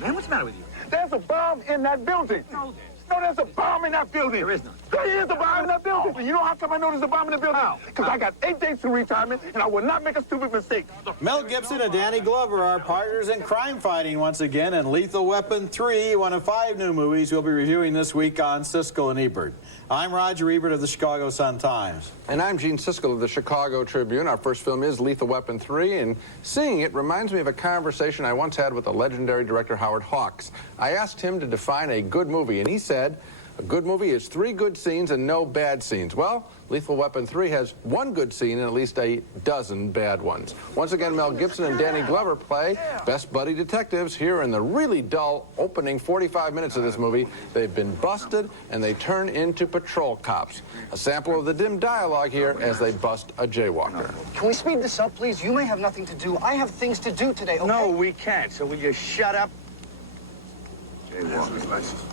Man, what's the matter with you? There's a bomb in that building. No, there's a bomb in that building. there is none. There is a bomb in that building. Oh. You know how come I know there's a bomb in the building? Because I got 8 days to retirement, and I will not make a stupid mistake. Mel Gibson and Danny Glover are partners in crime fighting once again in Lethal Weapon 3, one of 5 new movies we'll be reviewing this week on Siskel and Ebert. I'm Roger Ebert of the Chicago Sun-Times. And I'm Gene Siskel of the Chicago Tribune. Our first film is Lethal Weapon 3, and seeing it reminds me of a conversation I once had with the legendary director Howard Hawks. I asked him to define a good movie, and he said, a good movie is 3 good scenes and no bad scenes. Well, Lethal Weapon 3 has 1 good scene and at least a dozen bad ones. Once again, Mel Gibson and Danny Glover play best buddy detectives here in the really dull opening 45 minutes of this movie. They've been busted and they turn into patrol cops. A sample of the dim dialogue here as they bust a jaywalker. Can we speed this up, please? You may have nothing to do. I have things to do today, okay? No, we can't. So will you shut up? Jaywalking license.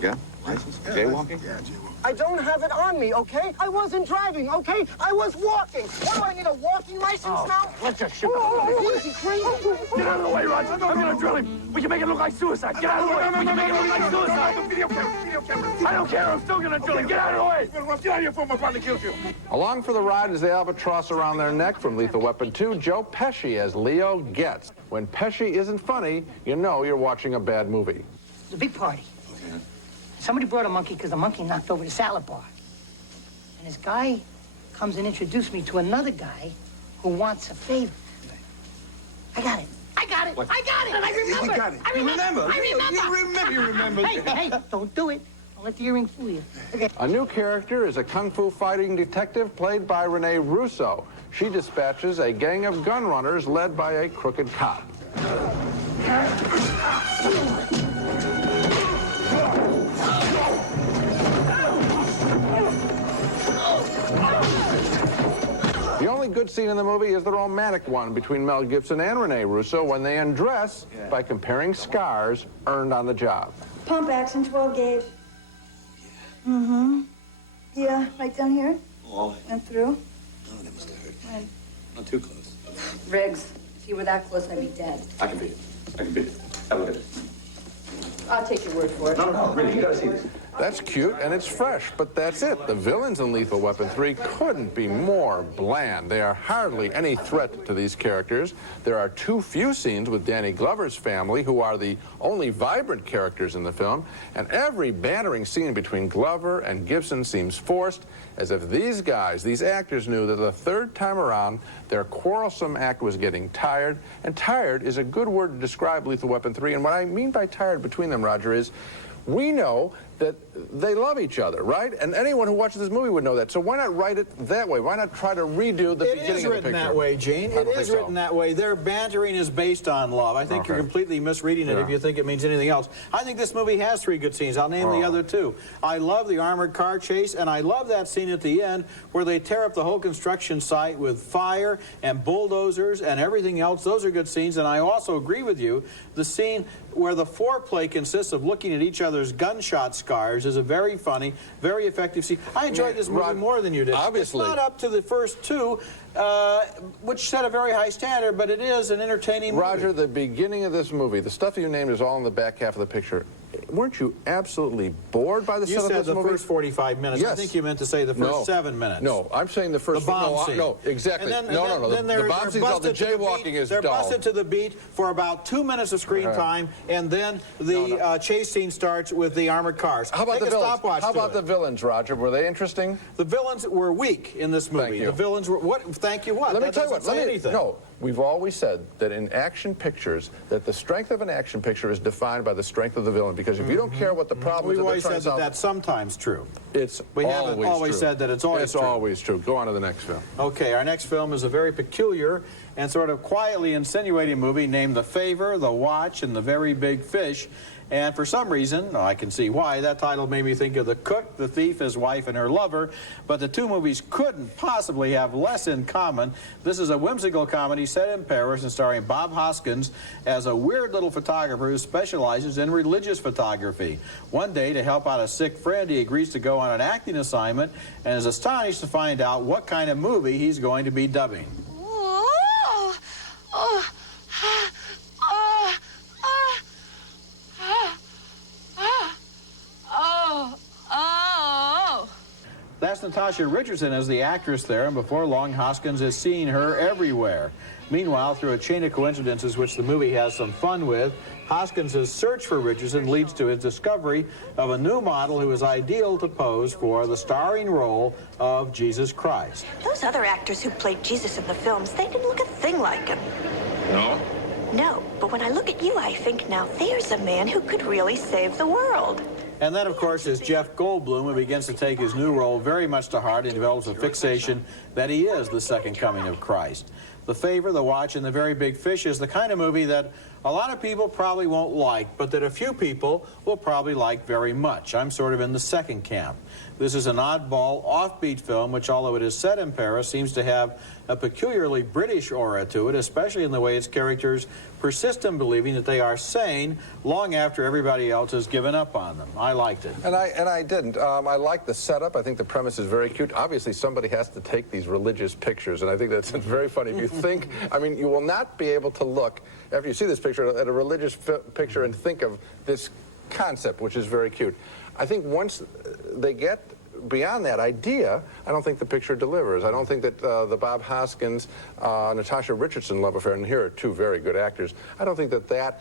Yeah? License? Yeah, Jaywalking? Yeah, jaywalking. I don't have it on me, okay? I wasn't driving, okay? I was walking. What do I need, a walking license now? Let's just shoot. Is he crazy? Get out of the way, Roger. I'm going to drill him. We can make it look like suicide. Get out of the way. We can make it look like suicide. Video camera. I don't care. I'm still going to drill him. Get out of the way. Get out of here before my partner kills you. Along for the ride is the albatross around their neck from Lethal Weapon 2, Joe Pesci as Leo Getz. When Pesci isn't funny, you know you're watching a bad movie. It's a big party. Somebody brought a monkey because the monkey knocked over the salad bar. And this guy comes and introduced me to another guy who wants a favor. I got it. I got it. What? I got it. And I remember. You got it. I remember. You remember. Hey, don't do it. Don't let the earring fool you. Okay. A new character is a kung fu fighting detective played by Renee Russo. She dispatches a gang of gun runners led by a crooked cop. The only good scene in the movie is the romantic one between Mel Gibson and Renee Russo when they undress by comparing scars earned on the job. Pump action, 12 gauge. Mm-hmm. Yeah, right down here. Oh, Went through. oh, that must have hurt. When? Not too close. Riggs, if you were that close, I'd be dead. I can beat it. I can beat it. Have a look at it. I'll take your word for it. No, really, you gotta see this. That's cute and it's fresh, but that's it. The villains in Lethal Weapon 3 couldn't be more bland. They are hardly any threat to these characters. There are too few scenes with Danny Glover's family, who are the only vibrant characters in the film, and every bantering scene between Glover and Gibson seems forced, as if these guys, these actors, knew that the third time around, their quarrelsome act was getting tired, and tired is a good word to describe Lethal Weapon 3, and what I mean by tired between them, Roger, is we know that they love each other, right? And anyone who watches this movie would know that. So why not write it that way? Why not try to redo the beginning of the picture? It is written that way, Gene. It is written that way. Their bantering is based on love. I think you're completely misreading it if you think it means anything else. I think this movie has 3 good scenes. I'll name the other 2. I love the armored car chase, and I love that scene at the end where they tear up the whole construction site with fire and bulldozers and everything else. Those are good scenes, and I also agree with you. The scene where the foreplay consists of looking at each other's gunshot scars is a very funny, very effective scene. I enjoyed this movie more than you did. Obviously. It's not up to the first 2, which set a very high standard, but it is an entertaining movie. Roger, the beginning of this movie, the stuff you named is all in the back half of the picture. Weren't you absolutely bored by the set of this movie? You said the first 45 minutes. Yes. I think you meant to say the first 7 minutes. No, I'm saying the first... The bomb scene. No, exactly. And then, no. The bomb scene, the jaywalking is dull. They're busted to the beat for about 2 minutes of screen time, and then the chase scene starts with the armored cars. How about the villains? Stopwatch How about to the it. villains, Roger? Were they interesting? The villains were weak in this movie. Thank you. The villains were... What? Thank you what? Let me tell you doesn't what. say anything. No, we've always said that in action pictures, that the strength of an action picture is defined by the strength of the villain, because because if you don't care what the problem is, We've always said that that's sometimes true. It's We haven't always true. said that it's always true. It's always true. Go on to the next film. Okay, our next film is a very peculiar and sort of quietly insinuating movie named The Favor, The Watch, and The Very Big Fish. And for some reason, I can see why, that title made me think of The Cook, the thief, his wife, and her lover. But the two movies couldn't possibly have less in common. This is a whimsical comedy set in Paris and starring Bob Hoskins as a weird little photographer who specializes in religious photography. One day, to help out a sick friend, he agrees to go on an acting assignment and is astonished to find out what kind of movie he's going to be dubbing. That's Natasha Richardson as the actress there, and before long, Hoskins is seeing her everywhere. Meanwhile, through a chain of coincidences which the movie has some fun with, Hoskins' search for Richardson leads to his discovery of a new model who is ideal to pose for the starring role of Jesus Christ. Those other actors who played Jesus in the films, they didn't look a thing like him. No? No, but when I look at you, I think now there's a man who could really save the world. And then, of course, is Jeff Goldblum, who begins to take his new role very much to heart and develops a fixation that he is the second coming of Christ. The Favor, The Watch, and The Very Big Fish is the kind of movie that a lot of people probably won't like, but that a few people will probably like very much. I'm sort of in the second camp. This is an oddball, offbeat film, which, although it is set in Paris, seems to have a peculiarly British aura to it, especially in the way its characters persist in believing that they are sane long after everybody else has given up on them. I liked it. And I didn't. I like the setup. I think the premise is very cute. Obviously, somebody has to take these religious pictures, and I think that's very funny. If you think, I mean, you will not be able to look, after you see this picture, at a religious picture and think of this concept, which is very cute. I think once they get beyond that idea, I don't think the picture delivers. I don't think that the Bob Hoskins, Natasha Richardson love affair, and here are two very good actors, I don't think that that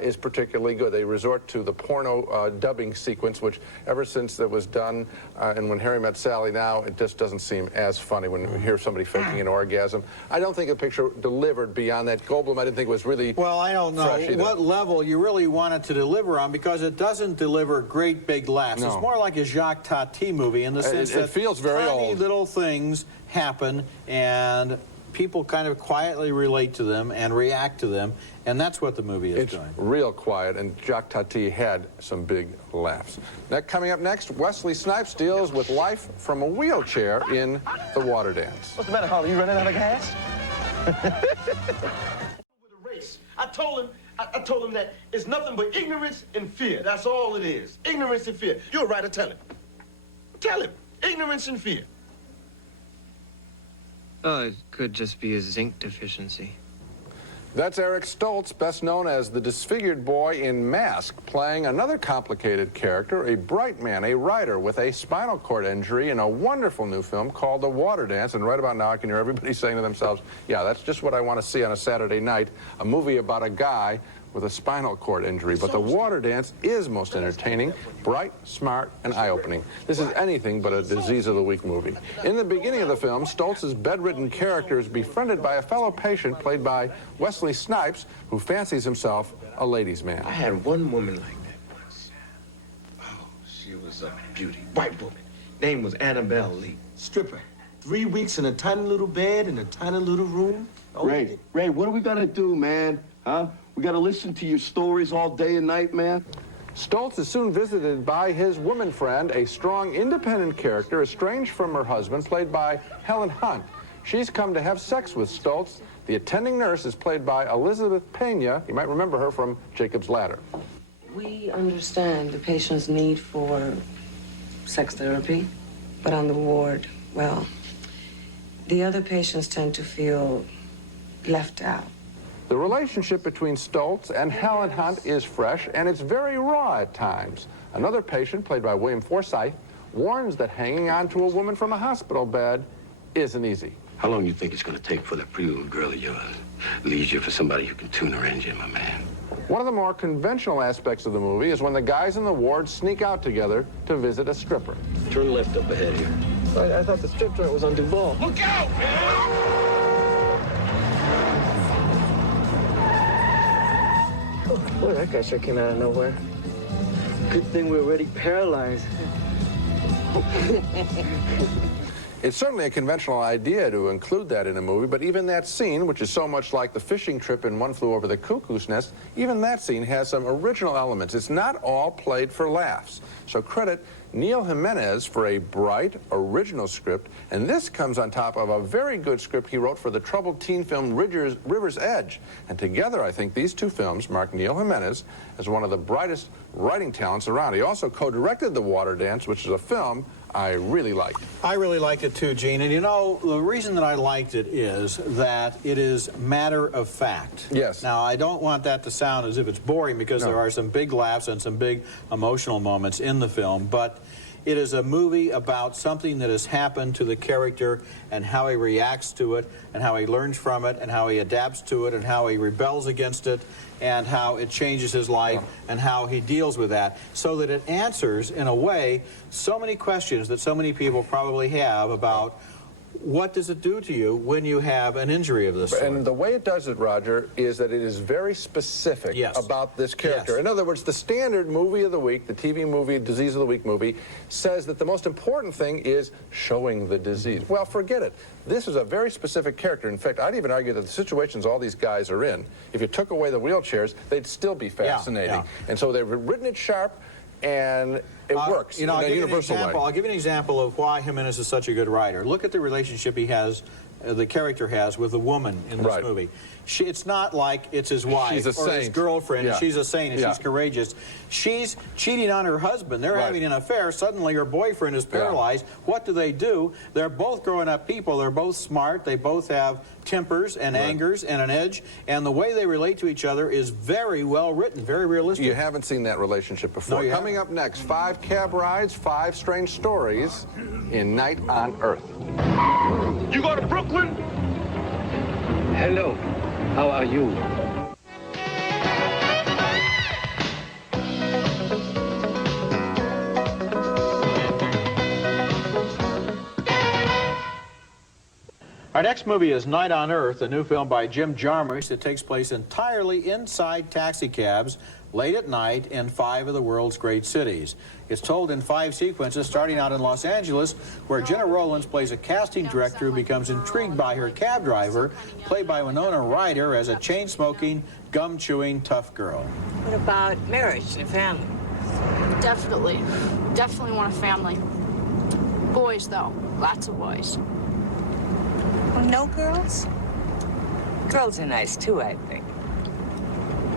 is particularly good. They resort to the porno dubbing sequence, which ever since it was done, and When Harry Met Sally now, it just doesn't seem as funny when you hear somebody faking an orgasm. I don't think the picture delivered beyond that. Goldblum, I didn't think was really Well, I don't know what level you really want it to deliver on, because it doesn't deliver great big laughs. No. It's more like a Jacques Tati movie in the sense it that feels very tiny old. little things happen and people kind of quietly relate to them and react to them, and that's what the movie is doing. It's real quiet, and Jacques Tati had some big laughs. Coming up next, Wesley Snipes deals with life from a wheelchair in The Waterdance. What's the matter, Harley? You running out of gas? I told him that it's nothing but ignorance and fear. That's all it is. Ignorance and fear. You're right to tell him. Tell him. Ignorance and fear. Oh, it could just be a zinc deficiency. That's Eric Stoltz, best known as the disfigured boy in Mask, playing another complicated character, a bright man, a writer with a spinal cord injury in a wonderful new film called The Waterdance. And right about now, I can hear everybody saying to themselves, yeah, that's just what I want to see on a Saturday night, a movie about a guy with a spinal cord injury. But The Waterdance is most entertaining, bright, smart, and eye-opening. This is anything but a Disease of the Week movie. In the beginning of the film, Stoltz's bedridden character is befriended by a fellow patient played by Wesley Snipes, who fancies himself a ladies' man. I had one woman like that once. Oh, she was a beauty. White woman. Name was Annabelle Lee. Stripper. 3 weeks in a tiny little bed in a tiny little room. Oh, Ray, what are we gonna do, man? Huh? We gotta listen to your stories all day and night, man? Stoltz is soon visited by his woman friend, a strong, independent character, estranged from her husband, played by Helen Hunt. She's come to have sex with Stoltz. The attending nurse is played by Elizabeth Pena. You might remember her from Jacob's Ladder. We understand the patient's need for sex therapy, but on the ward, well, the other patients tend to feel left out. The relationship between Stoltz and Helen Hunt is fresh, and it's very raw at times. Another patient, played by William Forsythe, warns that hanging on to a woman from a hospital bed isn't easy. How long do you think it's going to take for that pretty little girl of yours leaves you for somebody who can tune her engine, my man? One of the more conventional aspects of the movie is when the guys in the ward sneak out together to visit a stripper. Turn left up ahead here. I thought the strip joint was on Duval. Look out, man! Boy, that guy sure came out of nowhere. Good thing we're already paralyzed. It's certainly a conventional idea to include that in a movie, but even that scene, which is so much like the fishing trip in One Flew Over the Cuckoo's Nest, even that scene has some original elements. It's not all played for laughs. So credit Neil Jimenez for a bright, original script, and this comes on top of a very good script he wrote for the troubled teen film River's Edge. And together, I think these two films mark Neil Jimenez as one of the brightest writing talents around. He also co-directed The Waterdance, which is a film I really liked. I really liked it too, Gene. And you know, the reason that I liked it is that it is matter of fact. Yes. Now, I don't want that to sound as if it's boring, because there are some big laughs and some big emotional moments in the film, but it is a movie about something that has happened to the character and how he reacts to it and how he learns from it and how he adapts to it and how he rebels against it and how it changes his life and how he deals with that, so that it answers, in a way, so many questions that so many people probably have about what does it do to you when you have an injury of this sort. And the way it does it, Roger, is that it is very specific about this character. In other words, the standard movie of the week, the TV movie, Disease of the Week movie, says that the most important thing is showing the disease. Well, forget it. This is a very specific character. In fact, I'd even argue that the situations all these guys are in, if you took away the wheelchairs, they'd still be fascinating. And so they've written it sharp, and it works in a universal way. I'll give you an example of why Jimenez is such a good writer. Look at the relationship he has, the character has with the woman in this movie. It's not like it's his wife or his girlfriend, and she's a saint and she's courageous. She's cheating on her husband. They're having an affair. Suddenly her boyfriend is paralyzed. What do? They're both growing up people. They're both smart. They both have tempers and angers and an edge. And the way they relate to each other is very well written, very realistic. You haven't seen that relationship before. No, Coming up next, 5 cab rides, 5 strange stories in Night on Earth. You go to Brooklyn? Hello. How are you? Our next movie is Night on Earth, a new film by Jim Jarmusch that takes place entirely inside taxicabs late at night in 5 of the world's great cities. It's told in 5 sequences, starting out in Los Angeles, where Jenna Rollins plays a casting director who becomes intrigued by her cab driver, played by Winona Ryder, as a chain-smoking, gum-chewing tough girl. What about marriage and family? Definitely. Definitely want a family. Boys, though. Lots of boys. Well, no girls? Girls are nice, too, I think.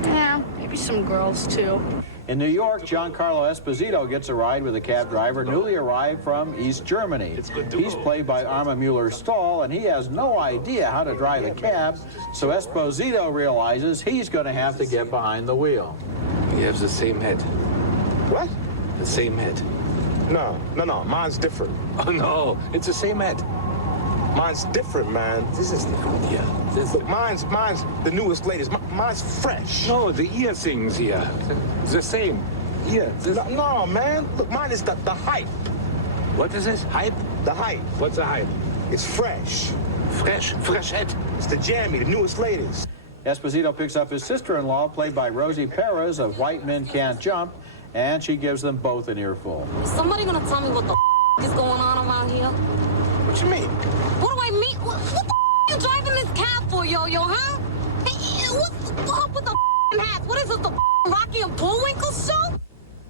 Yeah, maybe some girls, too. In New York, Giancarlo Esposito gets a ride with a cab driver newly arrived from East Germany. He's played by Arma Mueller-Stahl, and he has no idea how to drive a cab, so Esposito realizes he's going to have to get behind the wheel. We have the same head. What? The same head. No. Mine's different. Oh, no. It's the same head. Mine's different, man. This is the idea. Look, mine's the newest, latest. Mine's fresh. No, the ear things here. The same. Here. No, man. Look, mine is the hype. What is this? Hype? The hype. What's the hype? It's fresh. Fresh? Fresh head? It's the jammy, the newest, latest. Esposito picks up his sister-in-law, played by Rosie Perez of White Men Can't Jump, and she gives them both an earful. Is somebody gonna tell me what the is going on around here? What you mean? What do I mean? What the are you driving this cab for, yo-yo, huh? Hey, what's up with the hats? What is this, the Rocky and Bullwinkle show?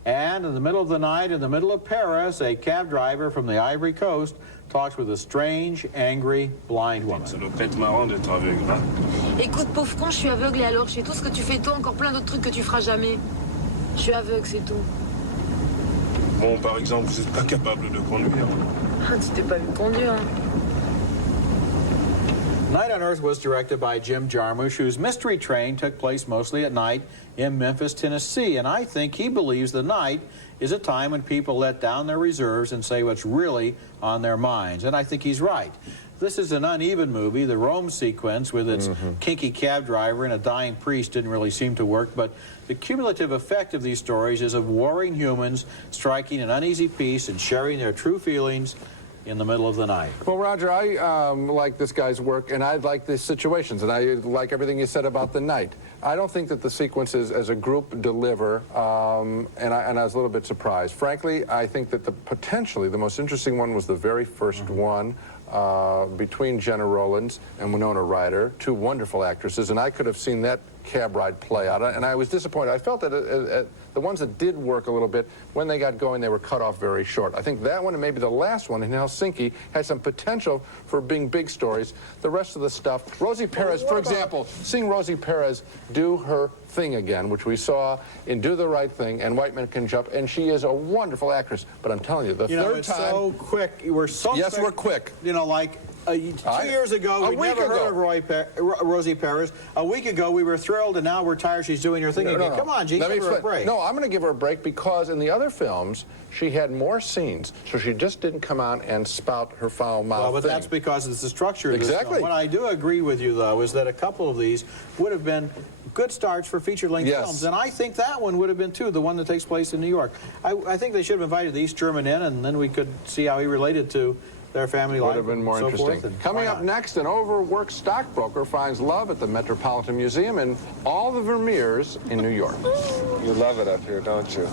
And in the middle of the night, in the middle of Paris, a cab driver from the Ivory Coast talks with a strange, angry, blind woman. Ça doit pas être marrant d'être aveugle, hein? Écoute, pauvre con, je suis aveugle et alors, je sais tout ce que tu fais, toi, encore plein d'autres trucs que tu feras jamais. Je suis aveugle, c'est tout. Bon, par exemple, vous n'êtes pas capable de conduire. Ah, tu t'es pas vu conduire, hein? Night on Earth was directed by Jim Jarmusch, whose Mystery Train took place mostly at night in Memphis, Tennessee. And I think he believes the night is a time when people let down their reserves and say what's really on their minds. And I think he's right. This is an uneven movie. The Rome sequence with its kinky cab driver and a dying priest didn't really seem to work, but the cumulative effect of these stories is of warring humans striking an uneasy peace and sharing their true feelings in the middle of the night. Well, Roger, I like this guy's work, and I like the situations, and I like everything you said about the night. I don't think that the sequences as a group deliver, and I was a little bit surprised. Frankly, I think that potentially the most interesting one was the very first one, between Jenna Rollins and Winona Ryder, two wonderful actresses, and I could have seen that cab ride play out, and I was disappointed. I felt that the ones that did work a little bit, when they got going, they were cut off very short. I think that one and maybe the last one in Helsinki had some potential for being big stories. The rest of the stuff, Rosie Perez, for example, seeing Rosie Perez do her thing again, which we saw in Do the Right Thing and White Men Can Jump, and she is a wonderful actress. But I'm telling you, the third it's time... so quick. We're so Yes, quick. we're quick. You know, like 2 years ago, we never heard of Rosie Perez. A week ago, we were thrilled, and now we're tired she's doing her thing again. Come on, Gene, give her a break. No, I'm going to give her a break because in the other films, she had more scenes, so she just didn't come out and spout her foul mouth Well, but thing. that's because it's the structure of this Exactly. film. What I do agree with you, though, is that a couple of these would have been good starts for feature-length films, and I think that one would have been, too, the one that takes place in New York. I think they should have invited the East German in, and then we could see how he related to their family life. Would have been more interesting. Coming up next, an overworked stockbroker finds love at the Metropolitan Museum and all the Vermeers in New York. You love it up here, don't you?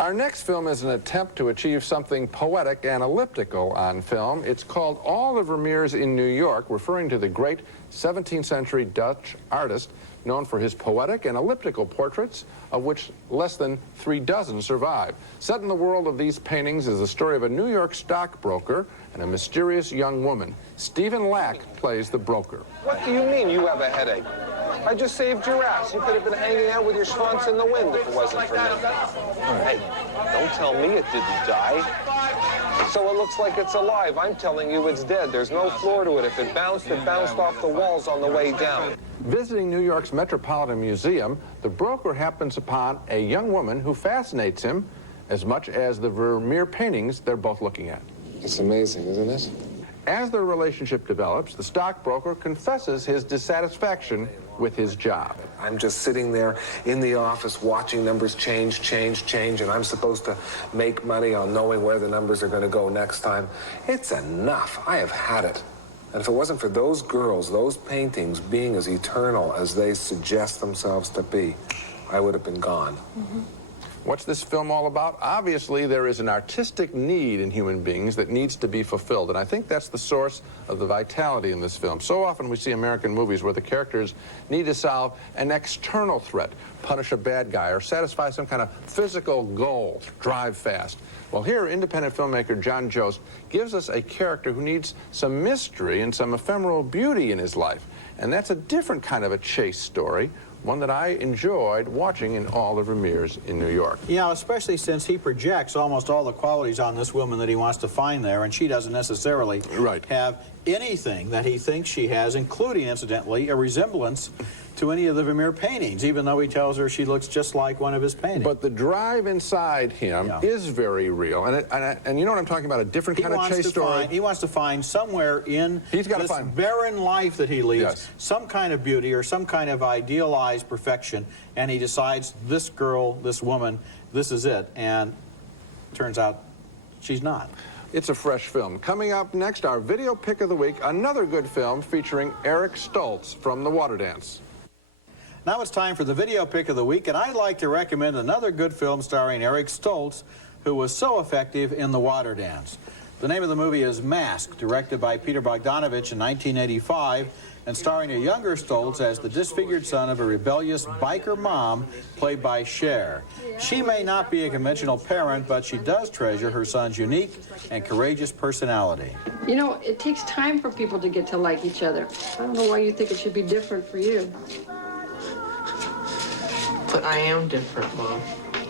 Our next film is an attempt to achieve something poetic and elliptical on film. It's called All the Vermeers in New York, referring to the great 17th century Dutch artist known for his poetic and elliptical portraits, of which less than 3 dozen survive. Set in the world of these paintings is the story of a New York stockbroker and a mysterious young woman. Stephen Lack plays the broker. What do you mean you have a headache? I just saved your ass. You could have been hanging out with your schwanz in the wind if it wasn't for me. Hey, don't tell me it didn't die. So it looks like it's alive. I'm telling you it's dead. There's no floor to it. If it bounced off the walls on the way down. Visiting New York's Metropolitan Museum, the broker happens upon a young woman who fascinates him as much as the Vermeer paintings they're both looking at. It's amazing, isn't it? As their relationship develops, the stockbroker confesses his dissatisfaction with his job. I'm just sitting there in the office watching numbers change, and I'm supposed to make money on knowing where the numbers are going to go next time. It's enough. I have had it. And if it wasn't for those girls, those paintings being as eternal as they suggest themselves to be, I would have been gone. What's this film all about? Obviously, there is an artistic need in human beings that needs to be fulfilled, and I think that's the source of the vitality in this film. So often we see American movies where the characters need to solve an external threat, punish a bad guy, or satisfy some kind of physical goal, drive fast. Well, here, independent filmmaker John Jost gives us a character who needs some mystery and some ephemeral beauty in his life, and that's a different kind of a chase story, one that I enjoyed watching in All the Vermeers in New York. Yeah, especially since he projects almost all the qualities on this woman that he wants to find there, and she doesn't necessarily have anything that he thinks she has, including, incidentally, a resemblance to any of the Vermeer paintings, even though he tells her she looks just like one of his paintings. But the drive inside him is very real, and you know what I'm talking about, a different kind of chase story. He wants to find somewhere in this barren life that he leads some kind of beauty or some kind of idealized perfection, and he decides this girl, this woman, this is it, and turns out she's not. It's a fresh film. Coming up next, our video pick of the week, another good film featuring Eric Stoltz from the Waterdance. Now it's time for the video pick of the week, and I'd like to recommend another good film starring Eric Stoltz, who was so effective in The Waterdance. The name of the movie is Mask, directed by Peter Bogdanovich in 1985, and starring a younger Stoltz as the disfigured son of a rebellious biker mom, played by Cher. She may not be a conventional parent, but she does treasure her son's unique and courageous personality. You know, it takes time for people to get to like each other. I don't know why you think it should be different for you. But I am different, Mom.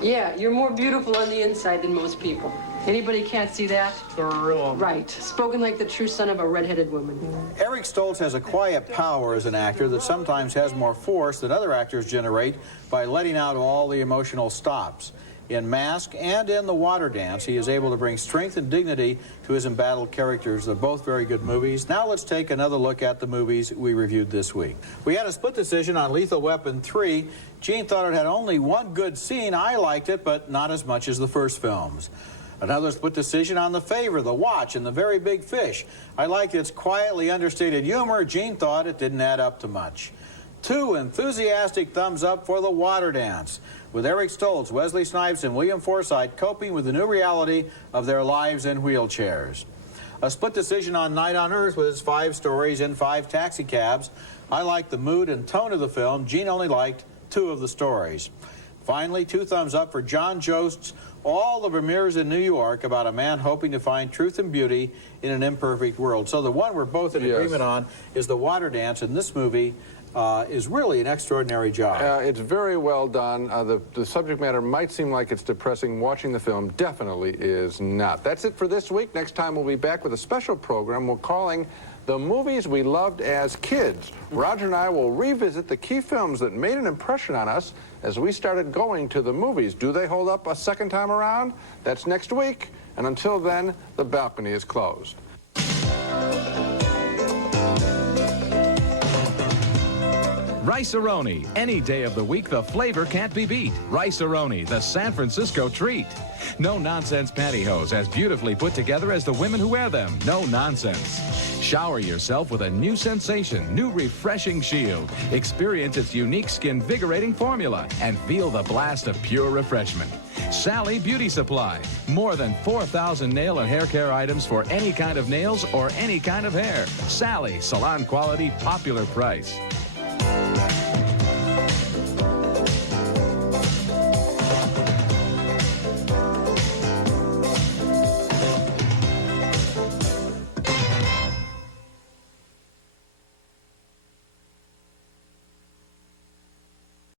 Yeah, you're more beautiful on the inside than most people. Anybody can't see that? For real. Right. Spoken like the true son of a red-headed woman. Eric Stoltz has a quiet power as an actor that sometimes has more force than other actors generate by letting out all the emotional stops. In Mask and in The Waterdance, he is able to bring strength and dignity to his embattled characters. They're both very good movies. Now let's take another look at the movies we reviewed this week. We had a split decision on Lethal Weapon 3. Gene thought it had only one good scene. I liked it, but not as much as the first films. Another split decision on The Favor, The Watch, and The Very Big Fish. I liked its quietly understated humor. Gene thought it didn't add up to much. 2 enthusiastic thumbs up for The Waterdance, with Eric Stoltz, Wesley Snipes, and William Forsythe coping with the new reality of their lives in wheelchairs. A split decision on Night on Earth with its 5 stories in 5 taxicabs. I liked the mood and tone of the film. Gene only liked 2 of the stories. Finally, 2 thumbs up for John Jost's All the Vermeers in New York, about a man hoping to find truth and beauty in an imperfect world. So the one we're both in agreement on is The Waterdance, and this movie is really an extraordinary job. It's very well done. The subject matter might seem like it's depressing. Watching the film definitely is not. That's it for this week. Next time we'll be back with a special program we're calling The Movies We Loved as Kids. Roger and I will revisit the key films that made an impression on us as we started going to the movies. Do they hold up a second time around? That's next week. And until then, the balcony is closed. Rice-A-Roni. Any day of the week, the flavor can't be beat. Rice-A-Roni, the San Francisco treat. No-nonsense pantyhose as beautifully put together as the women who wear them. No nonsense. Shower yourself with a new sensation, new refreshing shield. Experience its unique skin-vigorating formula and feel the blast of pure refreshment. Sally Beauty Supply. More than 4,000 nail and hair care items for any kind of nails or any kind of hair. Sally, salon quality, popular price.